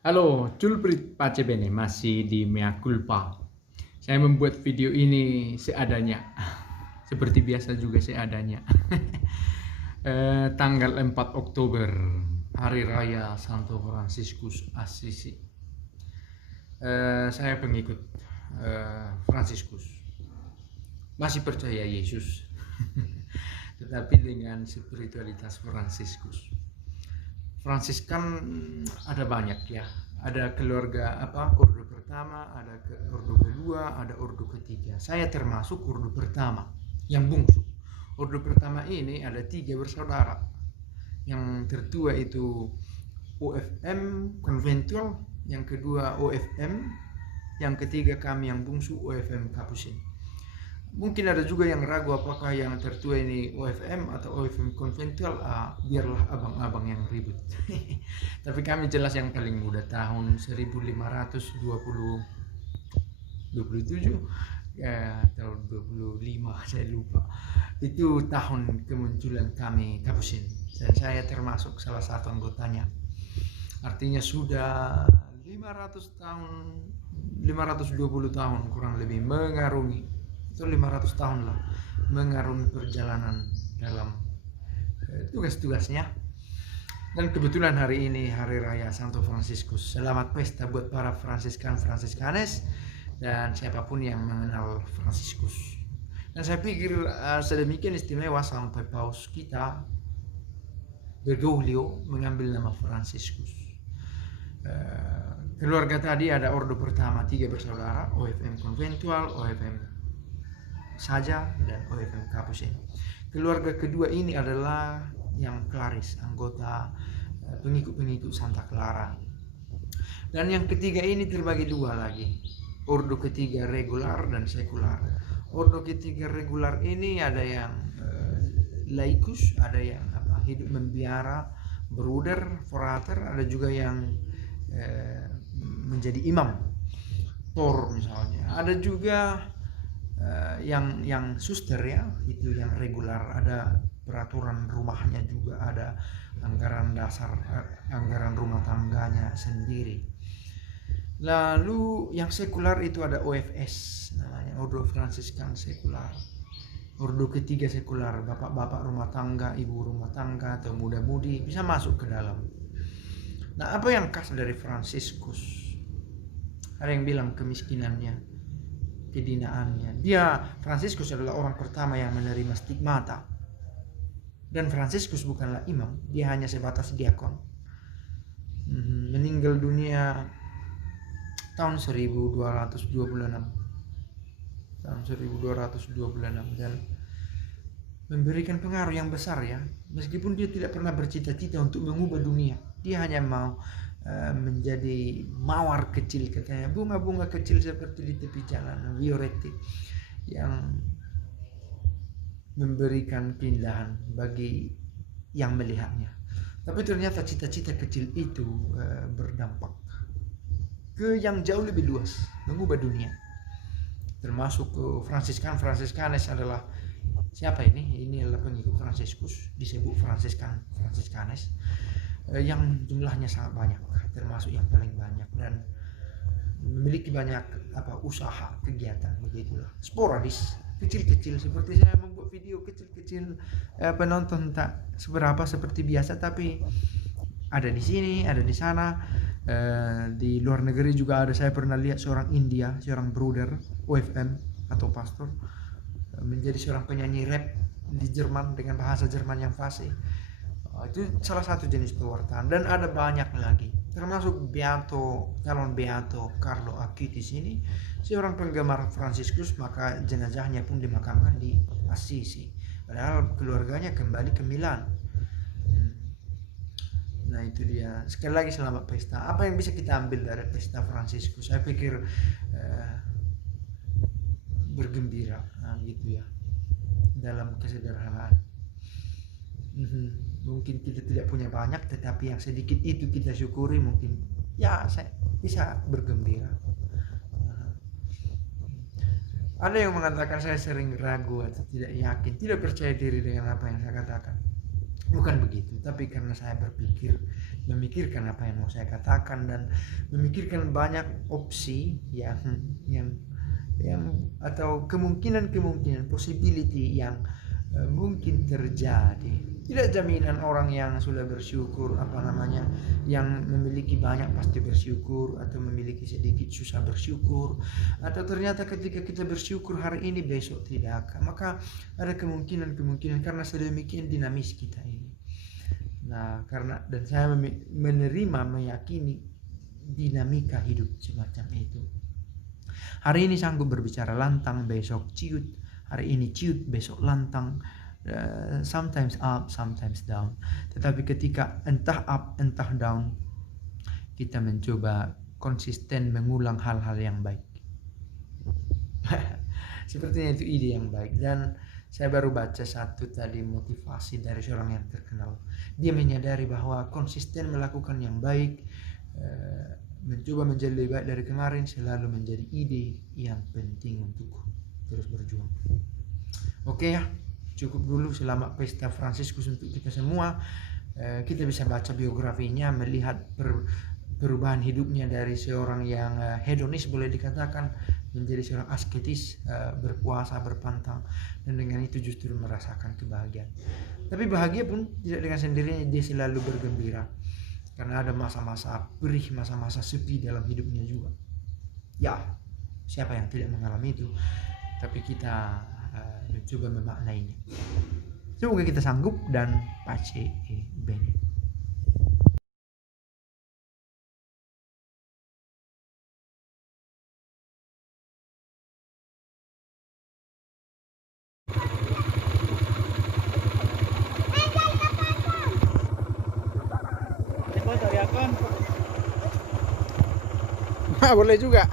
Halo, Culprit Pace Bene, masih di Mea Culpa. Saya membuat video ini seadanya, seperti biasa juga seadanya. Tanggal 4 Oktober, Hari Raya Santo Fransiskus Assisi. Saya pengikut Fransiskus, masih percaya Yesus, tetapi dengan spiritualitas Fransiskus. Fransiskan ada banyak ya. Ada keluarga ordo pertama, ada ordo kedua, ada ordo ketiga. Saya termasuk ordo pertama, yang bungsu. Ordo pertama ini ada 3 bersaudara. Yang tertua itu OFM konventual, yang kedua OFM, yang ketiga kami yang bungsu OFM Kapusin. Mungkin ada juga yang ragu apakah yang tertua ini OFM atau OFM konventual. Biarlah abang-abang yang ribut. Tapi kami jelas yang paling muda, tahun 1527 ya, tahun 25 saya lupa. Itu tahun kemunculan kami Kapusin, dan saya termasuk salah satu anggotanya. Artinya sudah 500 tahun, 520 tahun kurang lebih mengarungi, itu 500 tahun lah mengarungi perjalanan dalam tugas-tugasnya. Dan kebetulan hari ini Hari Raya Santo Fransiskus. Selamat pesta buat para Fransiskan-Fransiskanes dan siapapun yang mengenal Fransiskus. Dan saya pikir sedemikian istimewa sampai Paus kita Bergoglio mengambil nama Fransiskus. Keluarga tadi ada ordo pertama 3 bersaudara, OFM konventual, OFM saja, dan OFM Kapusin. Keluarga kedua ini adalah yang Claris, anggota pengikut-pengikut Santa Clara. Dan yang ketiga ini terbagi 2 lagi, ordo ketiga regular dan sekular. Ordo ketiga regular ini ada yang laikus, ada yang hidup membiara, bruder, frater, ada juga yang menjadi imam, tor misalnya. Ada juga yang suster ya, itu yang regular. Ada peraturan rumahnya juga, ada anggaran dasar, anggaran rumah tangganya sendiri. Lalu yang sekular itu ada OFS, namanya Ordo Fransiskan Sekular. Ordo ketiga sekular, bapak-bapak rumah tangga, ibu rumah tangga, atau muda-mudi bisa masuk ke dalam. Nah, apa yang khas dari Fransiskus? Ada yang bilang kemiskinannya, kedinaannya. Fransiskus adalah orang pertama yang menerima stigmata. Dan Fransiskus bukanlah imam, dia hanya sebatas diakon. Meninggal dunia tahun 1226. Tahun 1226, dan memberikan pengaruh yang besar ya. Meskipun dia tidak pernah bercita-cita untuk mengubah dunia. Dia hanya mau menjadi mawar kecil, katanya, bunga-bunga kecil seperti di tepi jalan, violetti, yang memberikan keindahan bagi yang melihatnya. Tapi ternyata cita-cita kecil itu berdampak ke yang jauh lebih luas, mengubah dunia. Termasuk ke Fransiscanes adalah siapa ini? Ini adalah pengikut Fransiskus, disebut Fransiscanes, yang jumlahnya sangat banyak, termasuk yang paling banyak, dan memiliki banyak usaha kegiatan begitulah, sporadis, kecil-kecil. Seperti saya membuat video kecil-kecil, penonton tak seberapa seperti biasa, tapi ada di sini, ada di sana, di luar negeri juga ada. Saya pernah lihat seorang India, seorang brother OFM atau pastor, menjadi seorang penyanyi rap di Jerman dengan bahasa Jerman yang fasih. Itu salah satu jenis pewartaan, dan ada banyak lagi, termasuk calon Beato Carlo Acutis ini seorang penggemar Fransiskus, maka jenazahnya pun dimakamkan di Assisi, padahal keluarganya kembali ke Milan. Nah, itu dia. Sekali lagi selamat pesta. Apa yang bisa kita ambil dari pesta Fransiskus? Saya pikir bergembira, gitu ya, dalam kesederhanaan. Mungkin kita tidak punya banyak, tetapi yang sedikit itu kita syukuri. Mungkin ya saya bisa bergembira. Ada yang mengatakan saya sering ragu atau tidak yakin, tidak percaya diri dengan apa yang saya katakan. Bukan begitu, tapi karena saya berpikir memikirkan apa yang mau saya katakan dan memikirkan banyak opsi yang atau kemungkinan possibility yang mungkin terjadi. Tidak jaminan orang yang sudah bersyukur yang memiliki banyak pasti bersyukur, atau memiliki sedikit susah bersyukur, atau ternyata ketika kita bersyukur hari ini besok tidak. Maka ada kemungkinan karena sedemikian dinamis kita ini. Nah, dan saya meyakini dinamika hidup semacam itu. Hari ini sanggup berbicara lantang, besok ciut. Hari ini ciut, besok lantang. Sometimes up, sometimes down. Tetapi ketika entah up, entah down, kita mencoba konsisten mengulang hal-hal yang baik. Sepertinya itu ide yang baik. Dan saya baru baca satu tadi motivasi dari seorang yang terkenal. Dia menyadari bahwa konsisten melakukan yang baik, mencoba menjadi lebih baik dari kemarin, selalu menjadi ide yang penting untuk terus berjuang. Oke ya, cukup dulu. Selamat pesta Fransiskus untuk kita semua. Kita bisa baca biografinya, melihat perubahan hidupnya dari seorang yang hedonis boleh dikatakan menjadi seorang asketis, berpuasa, berpantang, dan dengan itu justru merasakan kebahagiaan. Tapi bahagia pun tidak dengan sendirinya, dia selalu bergembira karena ada masa-masa perih, masa-masa sepi dalam hidupnya juga. Ya, siapa yang tidak mengalami itu? Tapi kita mencoba memaknainya. Semoga kita sanggup dan pace bene. Boleh juga.